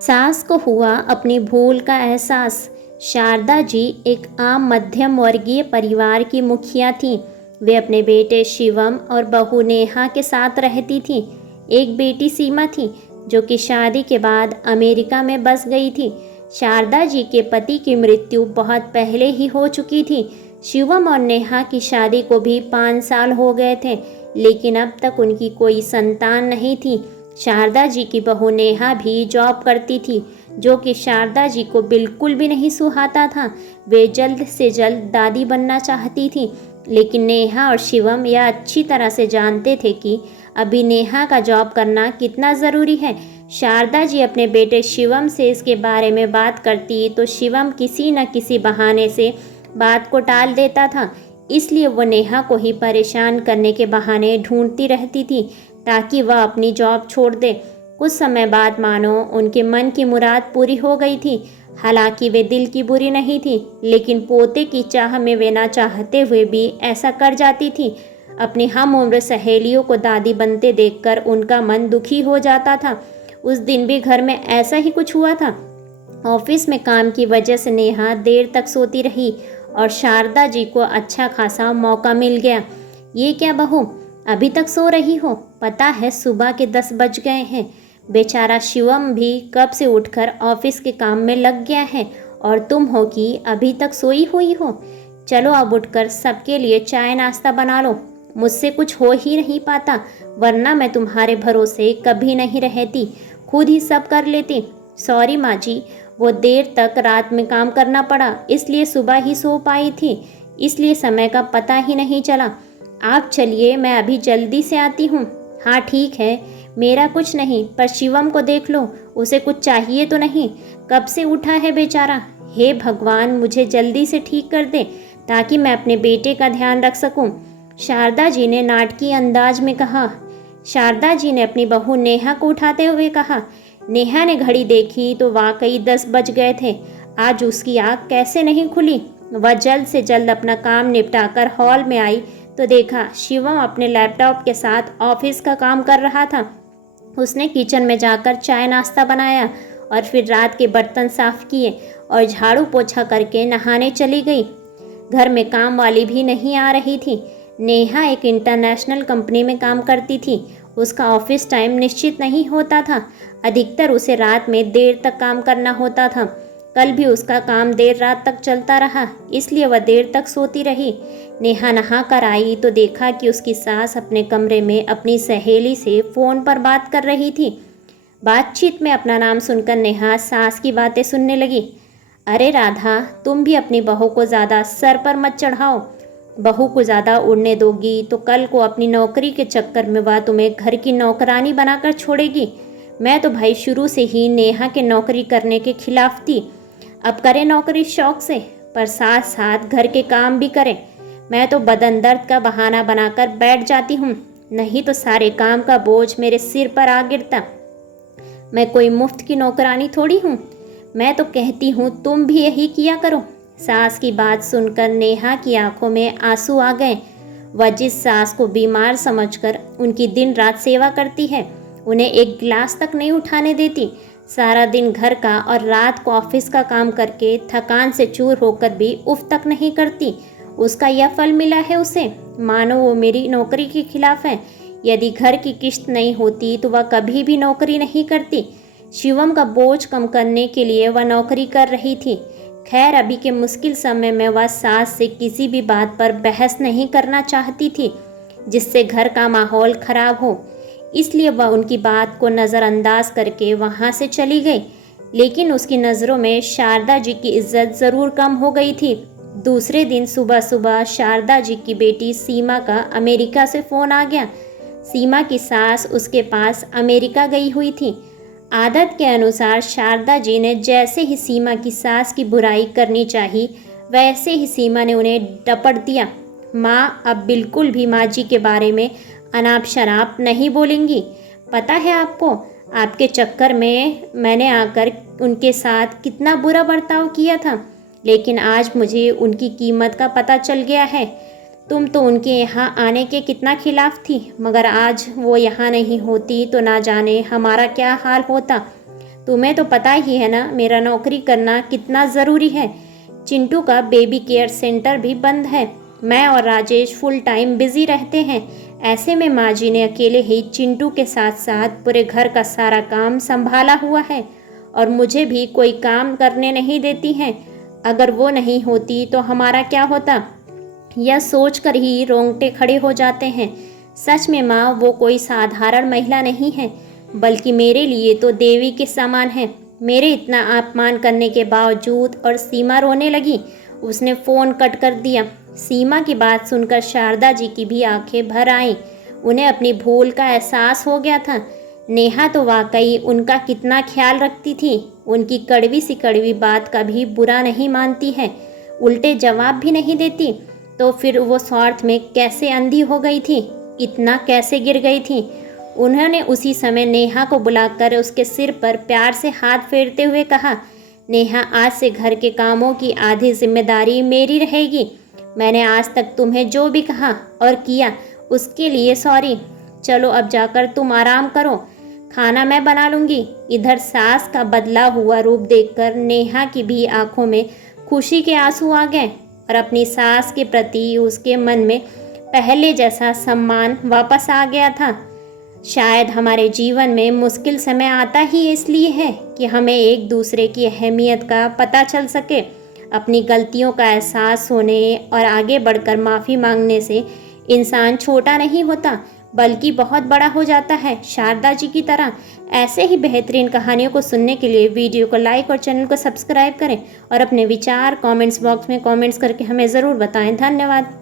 सास को हुआ अपनी भूल का एहसास। शारदा जी एक आम मध्यम वर्गीय परिवार की मुखिया थीं। वे अपने बेटे शिवम और बहू नेहा के साथ रहती थीं। एक बेटी सीमा थी जो कि शादी के बाद अमेरिका में बस गई थी। शारदा जी के पति की मृत्यु बहुत पहले ही हो चुकी थी। शिवम और नेहा की शादी को भी 5 साल हो गए थे, लेकिन अब तक उनकी कोई संतान नहीं थी। शारदा जी की बहू नेहा भी जॉब करती थी, जो कि शारदा जी को बिल्कुल भी नहीं सुहाता था। वे जल्द से जल्द दादी बनना चाहती थी, लेकिन नेहा और शिवम यह अच्छी तरह से जानते थे कि अभी नेहा का जॉब करना कितना ज़रूरी है। शारदा जी अपने बेटे शिवम से इसके बारे में बात करती तो शिवम किसी न किसी बहाने से बात को टाल देता था। इसलिए वो नेहा को ही परेशान करने के बहाने ढूंढती रहती थी ताकि वह अपनी जॉब छोड़ दे। कुछ समय बाद मानो उनके मन की मुराद पूरी हो गई थी। हालांकि वे दिल की बुरी नहीं थी, लेकिन पोते की चाह में वे ना चाहते हुए भी ऐसा कर जाती थी। अपनी हम उम्र सहेलियों को दादी बनते देखकर उनका मन दुखी हो जाता था। उस दिन भी घर में ऐसा ही कुछ हुआ था। ऑफिस में काम की वजह से नेहा देर तक सोती रही और शारदा जी को अच्छा खासा मौका मिल गया। ये क्या बहू, अभी तक सो रही हो? पता है सुबह के 10 बज गए हैं। बेचारा शिवम भी कब से उठकर ऑफिस के काम में लग गया है और तुम हो कि अभी तक सोई हुई हो। चलो अब उठकर सबके लिए चाय नाश्ता बना लो। मुझसे कुछ हो ही नहीं पाता, वरना मैं तुम्हारे भरोसे कभी नहीं रहती, खुद ही सब कर लेती। सॉरी माँ जी, वो देर तक रात में काम करना पड़ा, इसलिए सुबह ही सो पाई थी, इसलिए समय का पता ही नहीं चला। आप चलिए, मैं अभी जल्दी से आती हूँ। हाँ ठीक है, मेरा कुछ नहीं, पर शिवम को देख लो, उसे कुछ चाहिए तो नहीं? कब से उठा है बेचारा। हे भगवान, मुझे जल्दी से ठीक कर दे ताकि मैं अपने बेटे का ध्यान रख सकूं। शारदा जी ने नाटकीय अंदाज में कहा। शारदा जी ने अपनी बहू नेहा को उठाते हुए कहा। नेहा ने घड़ी देखी तो वाकई 10 बज गए थे। आज उसकी आँख कैसे नहीं खुली। वह जल्द से जल्द अपना काम निपटाकर हॉल में आई तो देखा शिवम अपने लैपटॉप के साथ ऑफिस का काम कर रहा था। उसने किचन में जाकर चाय नाश्ता बनाया और फिर रात के बर्तन साफ किए और झाड़ू पोछा करके नहाने चली गई। घर में काम वाली भी नहीं आ रही थी। नेहा एक इंटरनेशनल कंपनी में काम करती थी। उसका ऑफिस टाइम निश्चित नहीं होता था, अधिकतर उसे रात में देर तक काम करना होता था। कल भी उसका काम देर रात तक चलता रहा, इसलिए वह देर तक सोती रही। नेहा नहा कर आई तो देखा कि उसकी सास अपने कमरे में अपनी सहेली से फ़ोन पर बात कर रही थी। बातचीत में अपना नाम सुनकर नेहा सास की बातें सुनने लगी। अरे राधा, तुम भी अपनी बहू को ज़्यादा सर पर मत चढ़ाओ। बहू को ज़्यादा उड़ने दोगी तो कल को अपनी नौकरी के चक्कर में वह तुम्हें घर की नौकरानी बनाकर छोड़ेगी। मैं तो भाई शुरू से ही नेहा के नौकरी करने के खिलाफ थी। अब करे नौकरी शौक से, पर साथ साथ घर के काम भी करें। मैं तो बदन दर्द का बहाना बनाकर बैठ जाती हूँ, नहीं तो सारे काम का बोझ मेरे सिर पर आ गिरता। मैं कोई मुफ्त की नौकरानी थोड़ी हूँ। मैं तो कहती हूँ तुम भी यही किया करो। सास की बात सुनकर नेहा की आंखों में आंसू आ गए। वह जिस सास को बीमार समझकर उनकी दिन रात सेवा करती है, उन्हें एक गिलास तक नहीं उठाने देती। सारा दिन घर का और रात को ऑफिस का काम करके थकान से चूर होकर भी उफ तक नहीं करती, उसका यह फल मिला है उसे। मानो वो मेरी नौकरी के खिलाफ है। यदि घर की किश्त नहीं होती तो वह कभी भी नौकरी नहीं करती। शिवम का बोझ कम करने के लिए वह नौकरी कर रही थी। खैर, अभी के मुश्किल समय में वह सास से किसी भी बात पर बहस नहीं करना चाहती थी जिससे घर का माहौल खराब हो, इसलिए वह उनकी बात को नज़रअंदाज करके वहाँ से चली गई। लेकिन उसकी नज़रों में शारदा जी की इज्जत ज़रूर कम हो गई थी। दूसरे दिन सुबह सुबह शारदा जी की बेटी सीमा का अमेरिका से फ़ोन आ गया। सीमा की सास उसके पास अमेरिका गई हुई थी। आदत के अनुसार शारदा जी ने जैसे ही सीमा की सास की बुराई करनी चाहिए, वैसे ही सीमा ने उन्हें डपट दिया। माँ अब बिल्कुल भी माँ जी के बारे में अनाप शनाप नहीं बोलेंगी। पता है आपको, आपके चक्कर में मैंने आकर उनके साथ कितना बुरा बर्ताव किया था, लेकिन आज मुझे उनकी कीमत का पता चल गया है। तुम तो उनके यहाँ आने के कितना खिलाफ थी, मगर आज वो यहाँ नहीं होती तो ना जाने हमारा क्या हाल होता। तुम्हें तो पता ही है ना मेरा नौकरी करना कितना ज़रूरी है। चिंटू का बेबी केयर सेंटर भी बंद है। मैं और राजेश फुल टाइम बिजी रहते हैं। ऐसे में माँ जी ने अकेले ही चिंटू के साथ साथ पूरे घर का सारा काम संभाला हुआ है और मुझे भी कोई काम करने नहीं देती हैं। अगर वो नहीं होती तो हमारा क्या होता, यह सोचकर ही रोंगटे खड़े हो जाते हैं। सच में माँ, वो कोई साधारण महिला नहीं है, बल्कि मेरे लिए तो देवी के समान है। मेरे इतना अपमान करने के बावजूद और सीमा रोने लगी। उसने फ़ोन कट कर दिया। सीमा की बात सुनकर शारदा जी की भी आंखें भर आईं। उन्हें अपनी भूल का एहसास हो गया था। नेहा तो वाकई उनका कितना ख्याल रखती थी। उनकी कड़वी सी कड़वी बात कभी बुरा नहीं मानती है, उल्टे जवाब भी नहीं देती। तो फिर वो स्वार्थ में कैसे अंधी हो गई थी, इतना कैसे गिर गई थी। उन्होंने उसी समय नेहा को बुलाकर उसके सिर पर प्यार से हाथ फेरते हुए कहा, नेहा, आज से घर के कामों की आधी जिम्मेदारी मेरी रहेगी। मैंने आज तक तुम्हें जो भी कहा और किया उसके लिए सॉरी। चलो अब जाकर तुम आराम करो, खाना मैं बना लूँगी। इधर सास का बदला हुआ रूप देखकर नेहा की भी आंखों में खुशी के आंसू आ गए और अपनी सास के प्रति उसके मन में पहले जैसा सम्मान वापस आ गया था। शायद हमारे जीवन में मुश्किल समय आता ही इसलिए है कि हमें एक दूसरे की अहमियत का पता चल सके। अपनी गलतियों का एहसास होने और आगे बढ़कर माफ़ी मांगने से इंसान छोटा नहीं होता, बल्कि बहुत बड़ा हो जाता है, शारदा जी की तरह। ऐसे ही बेहतरीन कहानियों को सुनने के लिए वीडियो को लाइक और चैनल को सब्सक्राइब करें और अपने विचार कमेंट्स बॉक्स में कमेंट्स करके हमें ज़रूर बताएं। धन्यवाद।